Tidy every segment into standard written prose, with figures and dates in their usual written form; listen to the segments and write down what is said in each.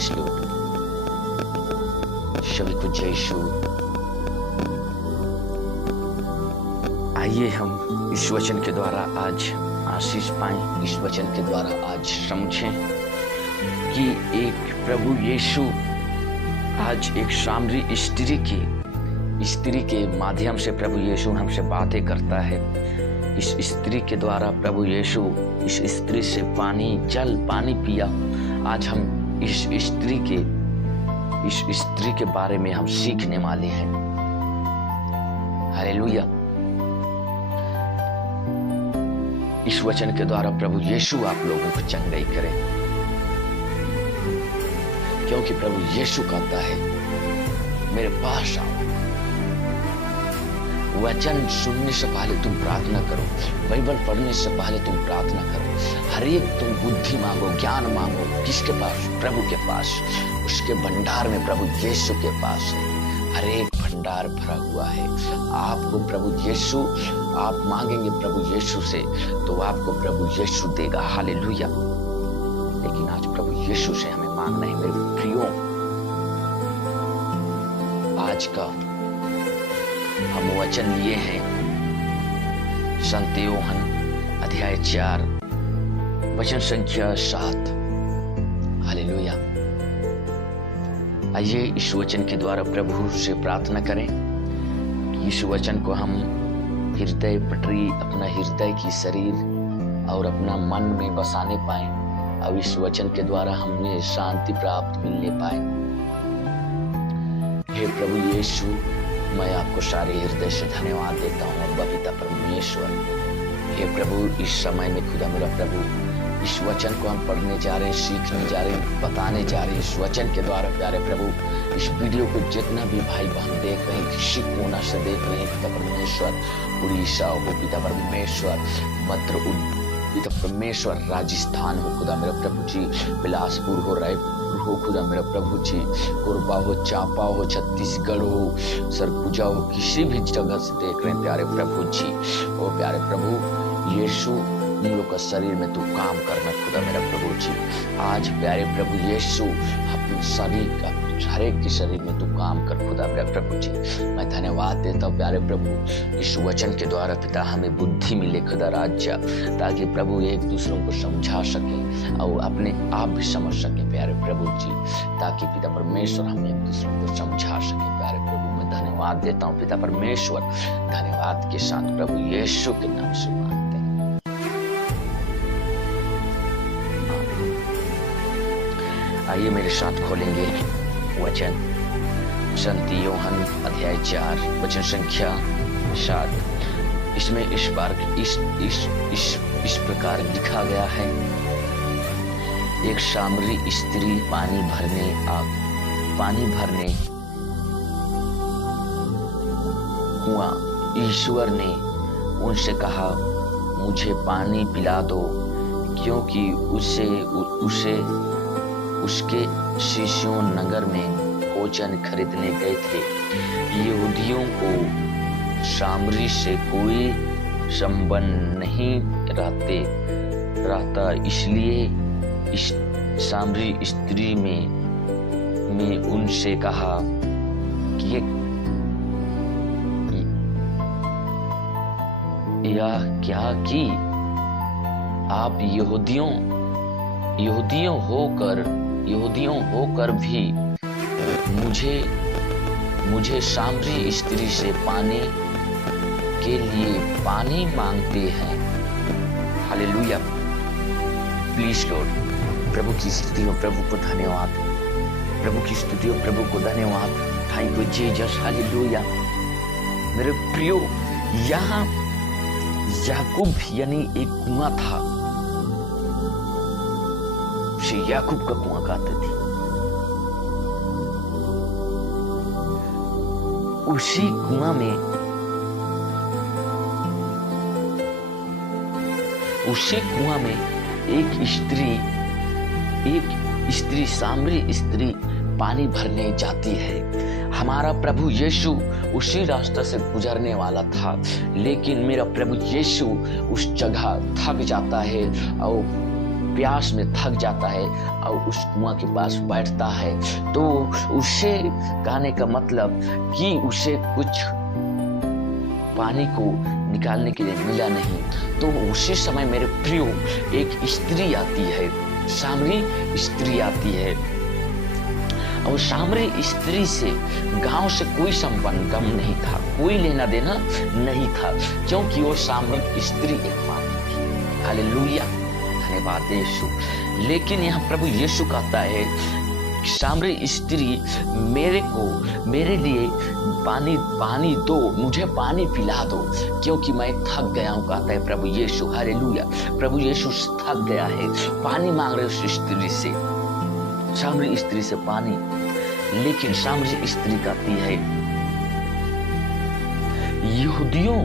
Please Lord, सभी को जय यीशु। आइए हम इस वचन के द्वारा आज आशीष पाएं, इस वचन के द्वारा आज समझें कि एक प्रभु यीशु आज एक सामरी स्त्री के माध्यम से प्रभु यीशु हमसे बातें करता है। इस स्त्री के द्वारा प्रभु यीशु इस स्त्री से पानी पिया। आज हम इस स्त्री के बारे में हम सीखने वाले हैं। हालेलुया। इस वचन के द्वारा प्रभु यीशु आप लोगों को चंगाई करे, क्योंकि प्रभु यीशु कहता है मेरे पास आओ। वचन सुनने से पहले तुम प्रार्थना करो, बाइबल पढ़ने से पहले तुम प्रार्थना करो। हर एक तुम बुद्धि मांगो, ज्ञान मांगो। किसके पास? प्रभु के पास। उसके भंडार में प्रभु यीशु के पास है। हर एक भंडार भरा हुआ है। आपको प्रभु यीशु, आप मांगेंगे प्रभु यीशु से तो आपको प्रभु यीशु देगा। हालेलुया। लेकिन आज प्रभु यीशु से हमें मांगना है मेरे प्रियो। आज का हम वचन लिए हैं संत यूहन्ना अध्याय 4 वचन संख्या 7। हालेलुया। आइए इस वचन के द्वारा प्रभु से प्रार्थना करें कि इस वचन को हम हृदय पटरी, अपना हृदय की शरीर और अपना मन में बसाने पाए और इस वचन के द्वारा हमें शांति प्राप्त मिलने पाए। हे प्रभु यीशु, मैं आपको सारे हृदय से धन्यवाद देता हूँ और पिता परमेश्वर। हे प्रभु, इस समय में खुदा मेरा प्रभु, इस वचन को हम पढ़ने जा रहे हैं, सीखने जा रहे हैं, बताने जा रहे हैं। इस वचन के द्वारा प्यारे प्रभु, इस वीडियो को जितना भी भाई बहन देख रहे हैं, किसी कोना से देख रहे हैं, पिता परमेश्वर, उड़ीसा हो पिता परमेश्वर, मध्य पिता परमेश्वर, राजस्थान हो खुदा मेरा प्रभु जी, बिलासपुर हो, रायपुर हो खुदा मेरा प्रभु जी, कोरबा हो, चांपा हो, छत्तीसगढ़ हो, सरगुजा हो, किसी भी जगह से देख रहे हैं प्यारे प्रभु जी। ओ प्यारे प्रभु यीशु, उन लोग का शरीर में तू काम करना खुदा मेरा प्रभु जी। आज प्यारे प्रभु यीशु, अपने शरीर का हर एक के शरीर में तू काम कर खुदा मेरा प्रभु जी। मैं धन्यवाद देता हूँ प्यारे प्रभु, इस वचन के द्वारा पिता हमें बुद्धि मिले खुदा राजा, ताकि प्रभु एक दूसरों को समझा सके और अपने आप भी समझ सके प्यारे प्रभु जी, ताकि पिता परमेश्वर हम एक दूसरों को समझा सके प्यारे प्रभु। मैं धन्यवाद देता हूँ पिता परमेश्वर, धन्यवाद के साथ प्रभु यीशु के नाम से मांगते हैं। आइए मेरे साथ खोलेंगे वचन संत यूहन्ना अध्याय 4 वचन संख्या 7। इसमें इस प्रकार लिखा गया है, एक सामरी स्त्री पानी भरने कुआं। ईश्वर ने उनसे कहा, मुझे पानी पिला दो, क्योंकि उसके शिष्यों नगर में भोजन खरीदने गए थे। यहूदियों को सामरी से कोई संबंध नहीं रहता, इसलिए इस सामरी स्त्री में उनसे कहा कि यह क्या कि आप यहूदियों होकर भी मुझे सामरी स्त्री से पानी के लिए पानी मांगते हैं। हालेलुया। प्लीज लॉर्ड, प्रभु की स्तुति हो, प्रभु को धन्यवाद, प्रभु की स्तुति हो, प्रभु को धन्यवाद। Thank you Jesus. हालेलुया। मेरे प्रियो, यहाँ याकूब यानी एक कुआं था, उसे याकूब का कुआं कहते थे। उसी कुआं में एक स्त्री सामरी स्त्री पानी भरने जाती है। हमारा प्रभु यीशु उसी रास्ते से गुजरने वाला था, लेकिन मेरा प्रभु यीशु उस जगह थक जाता है और प्यास में थक जाता है और उस कुआं के पास बैठता है, तो उसे कहने का मतलब कि उसे कुछ पानी को निकालने के लिए मिला नहीं। तो उसी समय मेरे प्रियो एक स्त्री आती है, सामरी स्त्री आती है, और सामरी स्त्री से गांव से कोई संबंध नहीं था, कोई लेना देना नहीं था, क्योंकि वो सामरी स्त्री एक पापी थी। हालेलुया, धन्यवाद यीशु। लेकिन यहाँ प्रभु यीशु कहता है सामरी स्त्री मेरे लिए पानी दो, मुझे पानी पिला दो, क्योंकि मैं थक गया हूँ, कहता है प्रभु यीशु। हालेलुया, प्रभु यीशु थक गया है, पानी मांग रहे उस स्त्री से, सामरी स्त्री से पानी। लेकिन सामरी स्त्री कहती है यहूदियों,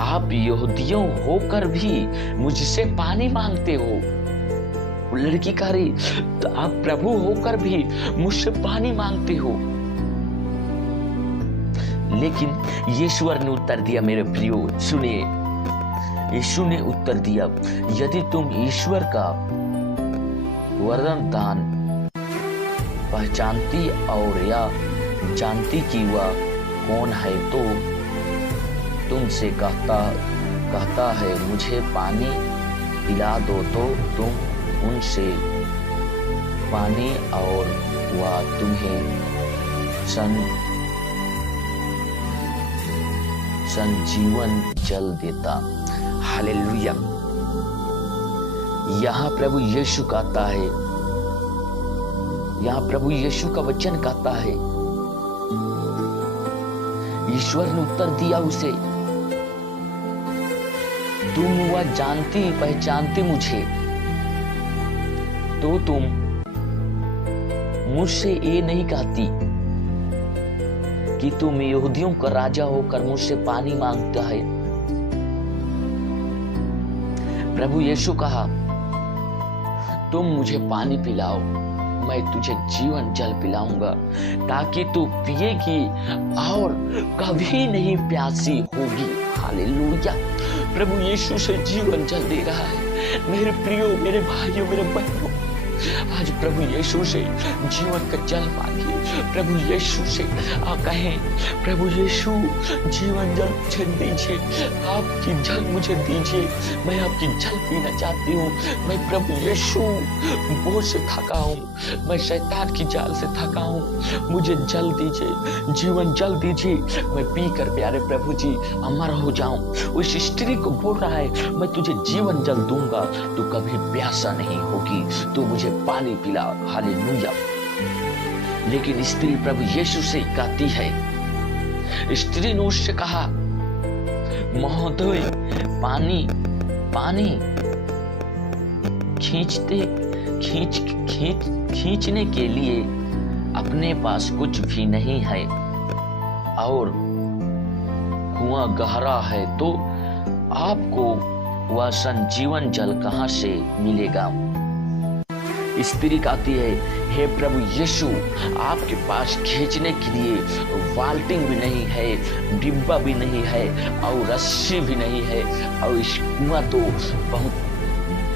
आप यहूदियों होकर भी मुझसे पानी मांगते हो। लड़की कह रही तो आप प्रभु होकर भी मुझसे पानी मांगते हो। लेकिन यीशु ने उत्तर दिया, मेरे प्रियो सुनिए, यीशु ने उत्तर दिया, यदि तुम ईश्वर का वरदान दान पहचानती और या जानती कि वह कौन है, तो तुमसे कहता है मुझे पानी पिला दो, तो तुम उनसे पानी और वह तुम्हें संजीवन जल देता। हालेलुया। यहाँ प्रभु यीशु कहता है, यहाँ प्रभु यीशु का वचन कहता है, ईश्वर ने उत्तर दिया उसे, तुम वह जानती पहचानती मुझे, तो तुम मुझसे ये नहीं कहती कि तुम यहूदियों का राजा होकर मुझसे पानी मांगता है। प्रभु यीशु कहा, तुम मुझे पानी पिलाओ, मैं तुझे जीवन जल पिलाऊंगा, ताकि तू पिएगी और कभी नहीं प्यासी होगी। हालेलुया, प्रभु यीशु से जीवन जल दे रहा है। मेरे प्रियो, मेरे भाइयों, मेरे बहनों, आज प्रभु यीशु से जीवन का जल मांगिए। प्रभु यीशु से कहें, प्रभु यीशु जीवन जल मुझे दीजिए, आपकी जल मुझे दीजिए, मैं आपकी जल पीना चाहती हूँ। मैं प्रभु यीशु बोझ से थका हूँ, मैं शैतान की जाल से थका हूँ, मुझे जल दीजिए, जीवन जल दीजिए, मैं पी कर प्यारे प्रभु जी अमर हो जाऊं। उस स्त्री को बोल रहा है, मैं तुझे जीवन जल दूंगा, तू कभी प्यासा नहीं होगी, तू मुझे पानी पिला। हालेलुया। लेकिन स्त्री प्रभु यीशु से कहती है, स्त्री ने उससे कहा, महोदय पानी खींचने के लिए अपने पास कुछ भी नहीं है और कुआं गहरा है, तो आपको वह संजीवन जल कहां से मिलेगा? स्त्री कहती है, हे प्रभु यीशु, आपके पास खींचने के लिए बाल्टी भी नहीं है, डिब्बा भी नहीं है और रस्सी भी नहीं है, और इस कुआं तो बहुत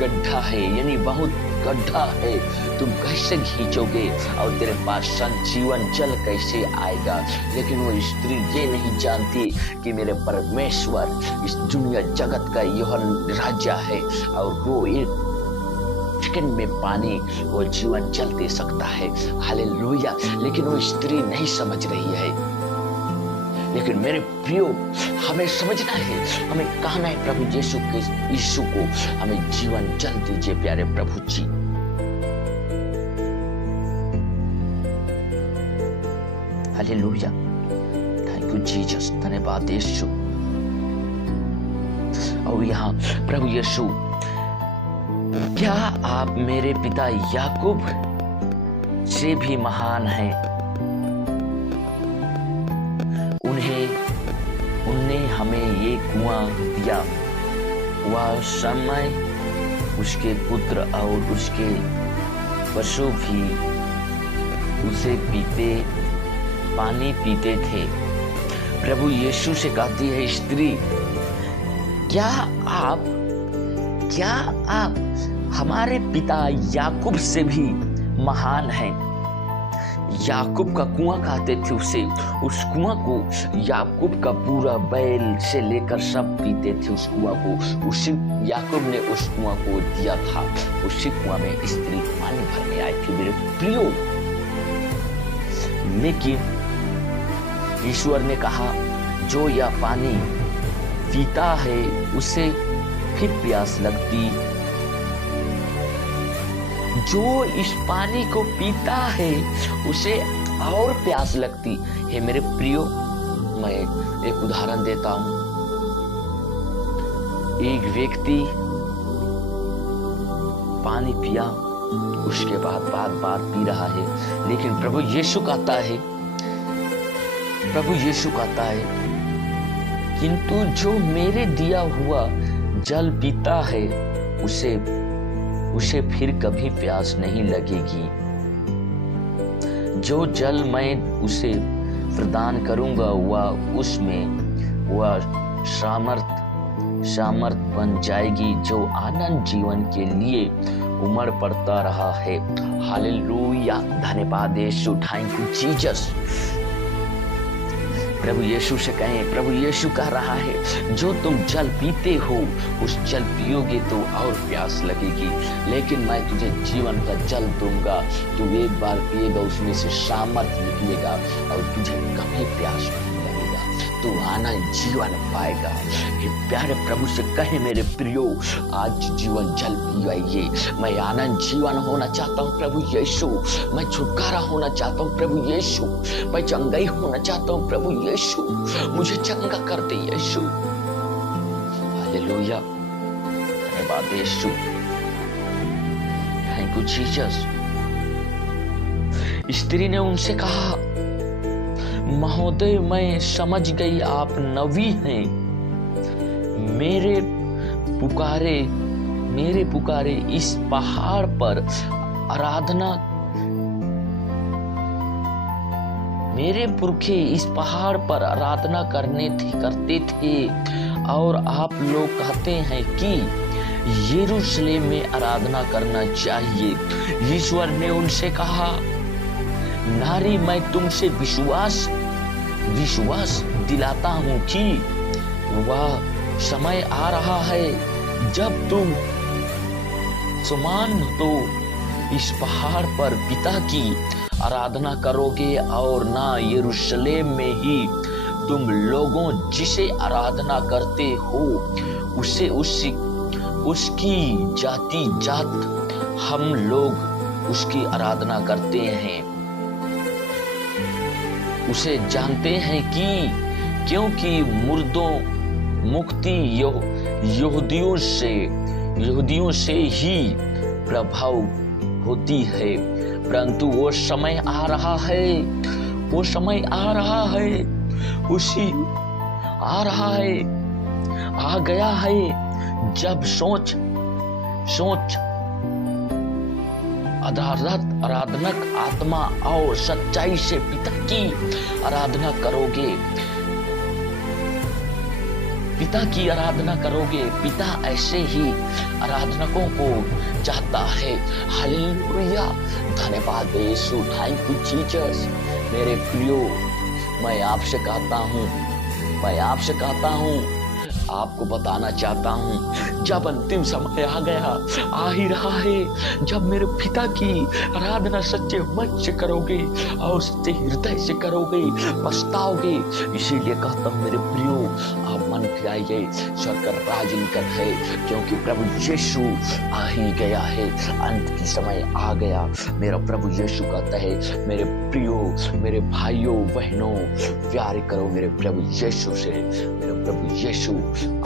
गड्ढा है, यानी बहुत गड्ढा है, तुम कैसे खींचोगे और तेरे पास संजीवन जल कैसे आएगा? लेकिन वो स्त्री ये नहीं जानती कि मेरे परमेश्वर इस दुनिया जगत का यह राजा है और वो एक सेकंड में पानी वो जीवन जल दे सकता है। हालेलुया। लेकिन वो स्त्री नहीं समझ रही है। लेकिन मेरे प्रियो, हमें समझना है, हमें कहना है प्रभु यीशु को हमें जीवन जल दीजिए प्यारे प्रभु जी। हालेलुया, थैंक यू जीसस, धन्यवाद यीशु। और यहाँ प्रभु यीशु, क्या आप मेरे पिता याकूब से भी महान हैं? उन्हें हमें ये कुआं दिया, वह समय उसके पुत्र और उसके पशु भी उसे पानी पीते थे। प्रभु यीशु से कहती है स्त्री, क्या आप हमारे पिता याकूब से भी महान है। याकूब का कुआं कहते थे उसे। उस कुआं को याकूब का पूरा बैल से लेकर सब पीते थे उस कुआं को। उसी याकूब ने उस कुआं को दिया था। उसी कुआं में स्त्री पानी भरने आई थी मेरे प्रियो। लेकिन ईश्वर ने कहा जो यह पानी पीता है उसे फिर प्यास लगती। जो इस पानी को पीता है उसे और प्यास लगती है। मेरे प्रियो, मैं एक उदाहरण देता हूं। एक व्यक्ति पानी पिया, उसके बाद बार पी रहा है, लेकिन प्रभु यीशु कहता है किंतु जो मेरे दिया हुआ जल पीता है उसे फिर कभी प्यास नहीं लगेगी। जो जल मैं उसे प्रदान करूंगा वह सामर्थ बन जाएगी जो आनंद जीवन के लिए उमड़ पड़ता रहा है। हालेलुया, धन्यवाद यीशु, थैंक यू जीसस। प्रभु यीशु से कहें, प्रभु यीशु कह रहा है जो तुम जल पीते हो उस जल पियोगे तो और प्यास लगेगी, लेकिन मैं तुझे जीवन का जल दूंगा। तू एक बार पिएगा उसमें से सामर्थ निकलेगा और तुझे कभी प्यास नहीं लगेगा, तू आनंद जीवन पाएगा। ये प्यारे प्रभु से कहे मेरे प्रियो, आज जीवन जल पिवाइए। मैं आनंद जीवन होना चाहता हूँ प्रभु यीशु। मैं छुटकारा होना चाहता हूँ प्रभु यीशु। मैं चंगाई होना चाहता हूँ प्रभु यीशु। मुझे चंगा कर दे यीशु। हालेलुया, धन्यवाद यीशु, थैंक यू जीसस। स्त्री ने उनसे कहा, महोदय मैं समझ गई आप नबी हैं। मेरे पुकारे इस पहाड़ पर आराधना, मेरे पुरखे इस पहाड़ पर आराधना करते थे और आप लोग कहते हैं कि यरूशलेम में आराधना करना चाहिए। ईश्वर ने उनसे कहा, नारी मैं तुमसे विश्वास दिलाता हूं कि वह समय आ रहा है जब तुम समान तो इस पहाड़ पर पिता की आराधना करोगे और ना यरूशलेम में ही तुम लोगों जिसे आराधना करते हो उसकी जात हम लोग उसकी आराधना करते हैं, उसे जानते हैं कि क्योंकि मुक्ति यहूदियों से ही प्रभाव होती है। परंतु वो समय आ रहा है, आ गया है जब सोच आराधनक आत्मा और सच्चाई से पिता की आराधना करोगे। पिता ऐसे ही आराधनकों को चाहता है। हालेलुया, धन्यवाद यीशु, थैंक यू जीसस। मेरे प्रियो, मैं आपसे कहता हूँ, आपको बताना चाहता हूँ, जब अंतिम समय आ ही रहा है, जब मेरे पिता की आराधना सच्चे मन से करोगे और सच्चे हृदय से करोगे, पछताओगे। इसीलिए कहता हूँ मेरे प्रियो, आप मन फिराइए, स्वर्ग का राज निकट है, क्योंकि प्रभु यीशु आ ही गया है, अंत की समय आ गया। मेरा प्रभु यीशु कहता है, मेरे प्रियो, मेरे भाइयों बहनों, प्यार करो मेरे प्रभु यीशु से। मेरा प्रभु यीशु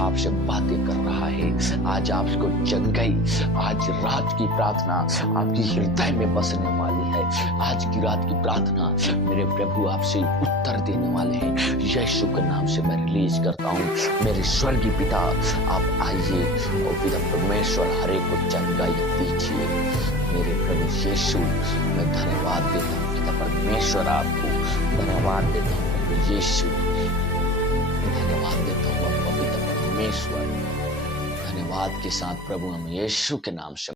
आपसे बातें कर रहा है। आज आपको चंगाई, आज रात की प्रार्थना आपकी हृदय में बसने वाली है। आज की रात की प्रार्थना मेरे प्रभु आपसे उत्तर देने वाले हैं। यीशु के नाम से मैं रिलीज करता हूँ। मेरे स्वर्गीय पिता, आप आइए और पिता परमेश्वर हर एक को चंगाई दीजिए। मेरे प्रभु यीशु, मैं धन्यवाद देता हूँ पिता परमेश्वर, आपको धन्यवाद देता हूँ प्रभु यीशु, धन्यवाद देता हूँ परमेश्वर। धन्यवाद के साथ प्रभु हम यीशु के नाम से